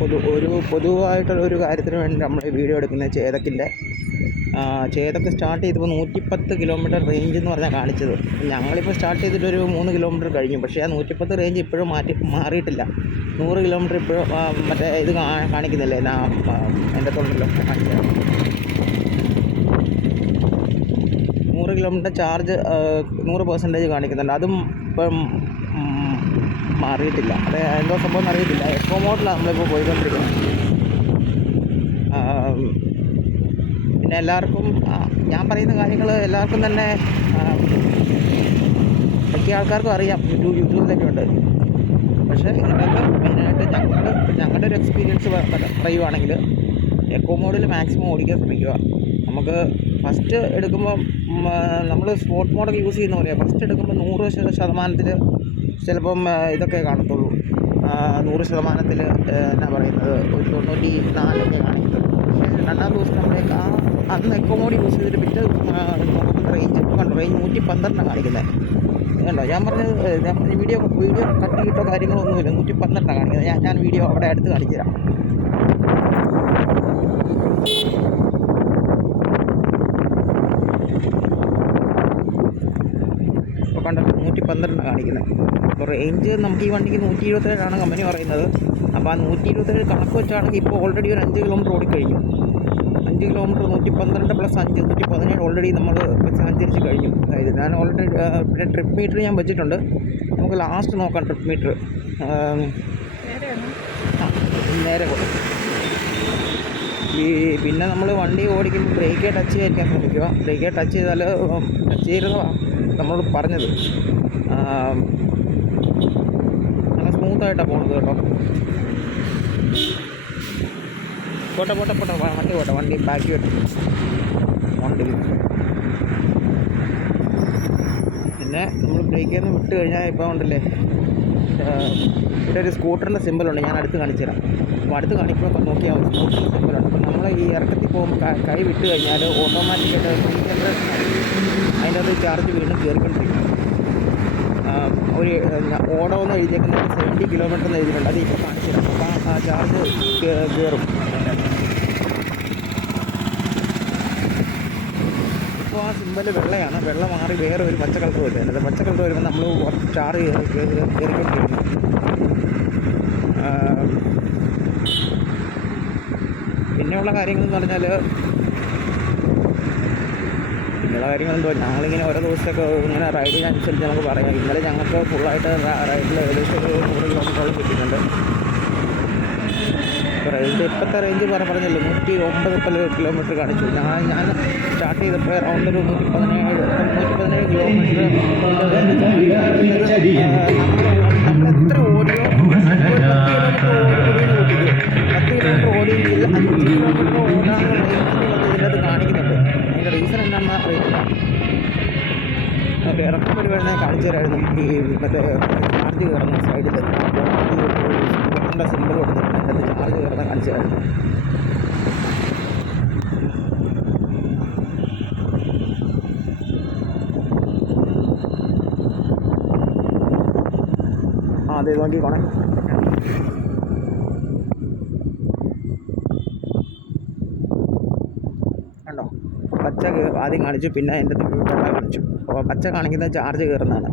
പൊതു ഒരു പൊതുവായിട്ടുള്ള ഒരു കാര്യത്തിന് വേണ്ടി നമ്മൾ വീഡിയോ എടുക്കുന്നത് ചേതക്കിന്റെ ചേതക്ക് സ്റ്റാർട്ട് ചെയ്തപ്പോൾ നൂറ്റിപ്പത്ത് കിലോമീറ്റർ റേഞ്ച് എന്ന് പറഞ്ഞാൽ കാണിച്ചത്. ഞങ്ങളിപ്പോൾ സ്റ്റാർട്ട് ചെയ്തിട്ട് ഒരു മൂന്ന് കിലോമീറ്റർ കഴിഞ്ഞു. പക്ഷേ ആ നൂറ്റിപ്പത്ത് റേഞ്ച് ഇപ്പോഴും മാറ്റി മാറിയിട്ടില്ല. നൂറ് കിലോമീറ്റർ ഇപ്പോഴും മറ്റേ ഇത് കാണിക്കുന്നില്ലേ? ആ, എന്റെ തൊണ്ടല്ലോ നൂറ് കിലോമീറ്റർ ചാർജ് നൂറ് പെർസെന്റേജ് കാണിക്കുന്നുണ്ട്. അതും ഇപ്പം മാറിയിട്ടില്ല. അത് എന്തോ സംഭവം അറിയത്തില്ല എക്കോ മോഡിലാണ് നമ്മളിപ്പോൾ പോയിക്കൊണ്ടിരിക്കുന്നത്. പിന്നെ എല്ലാവർക്കും ഞാൻ പറയുന്ന കാര്യങ്ങൾ എല്ലാവർക്കും തന്നെ മിക്ക ആൾക്കാർക്കും അറിയാം. യൂട്യൂബ് യൂട്യൂബിലൊക്കെ ഉണ്ട്. പക്ഷേ ഇതിനകത്ത് മെയിനായിട്ട് ഞങ്ങളുടെ ഞങ്ങളുടെ ഒരു എക്സ്പീരിയൻസ് പറയുവാണെങ്കിൽ എക്കോ മോഡിൽ മാക്സിമം ഓടിക്കാൻ ശ്രമിക്കുക. നമുക്ക് ഫസ്റ്റ് എടുക്കുമ്പോൾ നമ്മൾ സ്പോർട്ട് മോഡൊക്കെ യൂസ് ചെയ്യുന്ന പോലെയാണ് ഫസ്റ്റ് എടുക്കുമ്പോൾ നൂറ് ശത- ശതമാനത്തിൽ ചിലപ്പം ഇതൊക്കെ കാണത്തുള്ളൂ. നൂറ് ശതമാനത്തിൽ എന്നാ പറയുന്നത് ഒരു തൊണ്ണൂറ്റി നാലൊക്കെ കാണിക്കത്തുള്ളൂ പക്ഷേ രണ്ടാം ദിവസം നമ്മളേക്ക് ആ അന്ന് എക്കോമോഡ് യൂസ് ചെയ്തിട്ട് പിറ്റേ നോക്കുമ്പോൾ റേഞ്ച് കണ്ടു. റേഞ്ച് നൂറ്റി പന്ത്രണ്ടാണ് കാണിക്കുന്നത് കണ്ടോ? ഞാൻ പറഞ്ഞത് ഞാൻ പറഞ്ഞ വീഡിയോ വീഡിയോ കട്ട് ചെയ്തിട്ടോ കാര്യങ്ങളൊന്നുമില്ല. നൂറ്റി പന്ത്രണ്ടാണ് കാണിക്കുന്നത് ഞാൻ ഞാൻ വീഡിയോ അവിടെ അടുത്ത് കാണിച്ചു തരാം. ഇപ്പോൾ കണ്ടല്ലോ നൂറ്റി പന്ത്രണ്ടാണ് കാണിക്കുന്നത് റേഞ്ച് നമുക്ക് ഈ വണ്ടിക്ക് നൂറ്റി ഇരുപത്തേഴാണ് കമ്പനി പറയുന്നത്. അപ്പോൾ ആ നൂറ്റി ഇരുപത്തേഴ് കണക്ക് വെച്ചാണെങ്കിൽ ഇപ്പോൾ ഓൾറെഡി ഒരു അഞ്ച് കിലോമീറ്റർ ഓടിക്കഴിഞ്ഞു. അഞ്ച് കിലോമീറ്റർ നൂറ്റി പന്ത്രണ്ട് പ്ലസ് അഞ്ച് നൂറ്റി പതിനേഴ് ഓൾറെഡി നമ്മൾ സഞ്ചരിച്ച് കഴിഞ്ഞു. അതായത് ഞാൻ ഓൾറെഡി പിന്നെ ട്രിപ്പ് മീറ്റർ ഞാൻ വെച്ചിട്ടുണ്ട്. നമുക്ക് ലാസ്റ്റ് നോക്കാം ട്രിപ്പ് മീറ്റർ നേരെ കൊടുക്കും ഈ പിന്നെ നമ്മൾ വണ്ടി ഓടിക്കുമ്പോൾ ബ്രേക്കേ ടച്ച് ചെയ്യാൻ ശ്രമിക്കുക. ബ്രേക്കേ ടച്ച് ചെയ്താൽ ടച്ച് ചെയ്തതാണ് നമ്മളോട് പറഞ്ഞത്. സ്മൂത്തായിട്ടാണ് പോണത് കേട്ടോ. പോട്ടെ പോട്ടെ പോട്ടെ. വണ്ടി പോട്ടെ വണ്ടി ബാക്കി വരും. വണ്ടി പിന്നെ നമ്മൾ ബ്രേക്കിൽ നിന്ന് വിട്ട് കഴിഞ്ഞാൽ ഇപ്പോൾ ഉണ്ടല്ലേ ഇവിടെ ഒരു സ്കൂട്ടറിന്റെ സിമ്പിളുണ്ട് ഞാൻ അടുത്ത് കാണിച്ചു തരാം. അപ്പോൾ അടുത്ത് കാണിക്കുമ്പോൾ നോക്കിയാൽ മതി സ്കൂട്ടറിന്റെ സിമ്പിളുണ്ട്. അപ്പോൾ നമ്മൾ ഈ ഇറക്കത്തിൽ പോകുമ്പോൾ കൈ വിട്ട് കഴിഞ്ഞാൽ ഓട്ടോമാറ്റിക്കായിട്ട് അതിന്റെ അത് ചാർജ് വീണ്ടും കയറിക്കൊണ്ടിരിക്കും ഒരു ന- ഓടമെന്ന് എഴുതിയേക്കുന്നത് സെവന്റി കിലോമീറ്റർ എന്ന് എഴുതിയിട്ടുണ്ട്. അത് ഇപ്പോൾ കാണിച്ചു അപ്പോൾ ആ ചാർജ് കയറും ഇപ്പോൾ ആ സിമ്പൽ വെള്ളയാണ്. വെള്ള മാറി വേറെ ഒരു പച്ച കളർ വരുന്നത് പച്ച കളർ വരുമ്പോൾ നമ്മൾ ചാർജ് കയറിക്കൊണ്ടിരിക്കുന്നു പിന്നെയുള്ള കാര്യങ്ങൾ എന്ന് പറഞ്ഞാൽ പിന്നെയുള്ള കാര്യങ്ങൾ എന്തോ ഞങ്ങളിങ്ങനെ ഓരോ ദിവസമൊക്കെ ഇങ്ങനെ റൈഡിനനുസരിച്ച് നമുക്ക് പറയാം. ഇന്നലെ ഞങ്ങൾക്ക് ഫുള്ളായിട്ട് റൈഡിൽ ഏകദേശം ഒരു നൂറ് കിലോമീറ്ററോളം കിട്ടിയിട്ടുണ്ട്. റേഞ്ച് ഇപ്പോഴത്തെ റേഞ്ച് പറ പറഞ്ഞല്ലോ നൂറ്റി ഒമ്പത് കിലോമീറ്റർ കാണിച്ചു. ഞാൻ ഞാൻ സ്റ്റാർട്ട് ചെയ്തപ്പോൾ അറൗണ്ട് ഒരു നൂറ്റി പതിനേഴ് നൂറ്റി പതിനേഴ് കിലോമീറ്റർ ഓക്കെ ഇറക്കം പരിപാടിനെ കാണിച്ചു തരായിരുന്നു. ഈ മറ്റേ ചാർജ് കയറുന്ന സൈഡിൽ സ്കൂട്ടറിന്റെ സിമ്പിൾ കൊടുത്തിട്ടുണ്ട്. അതിന്റെ ചാർജ് കയറുന്ന കാണിച്ചു തരായിരുന്നു ആ അതെ നോക്കിക്കോണേ. പച്ച ആദ്യം കാണിച്ചു പിന്നെ എന്റെ വെള്ള കാണിച്ചു. അപ്പോൾ പച്ച കാണിക്കുന്നത് ചാർജ് കയറുന്നതാണ്.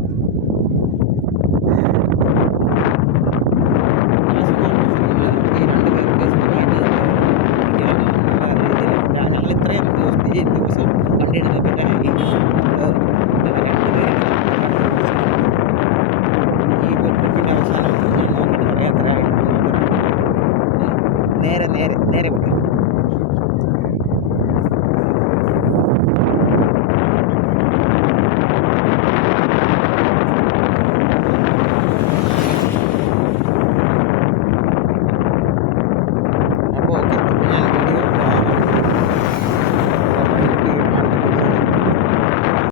ഈ നേരെ നേരെ നേരെ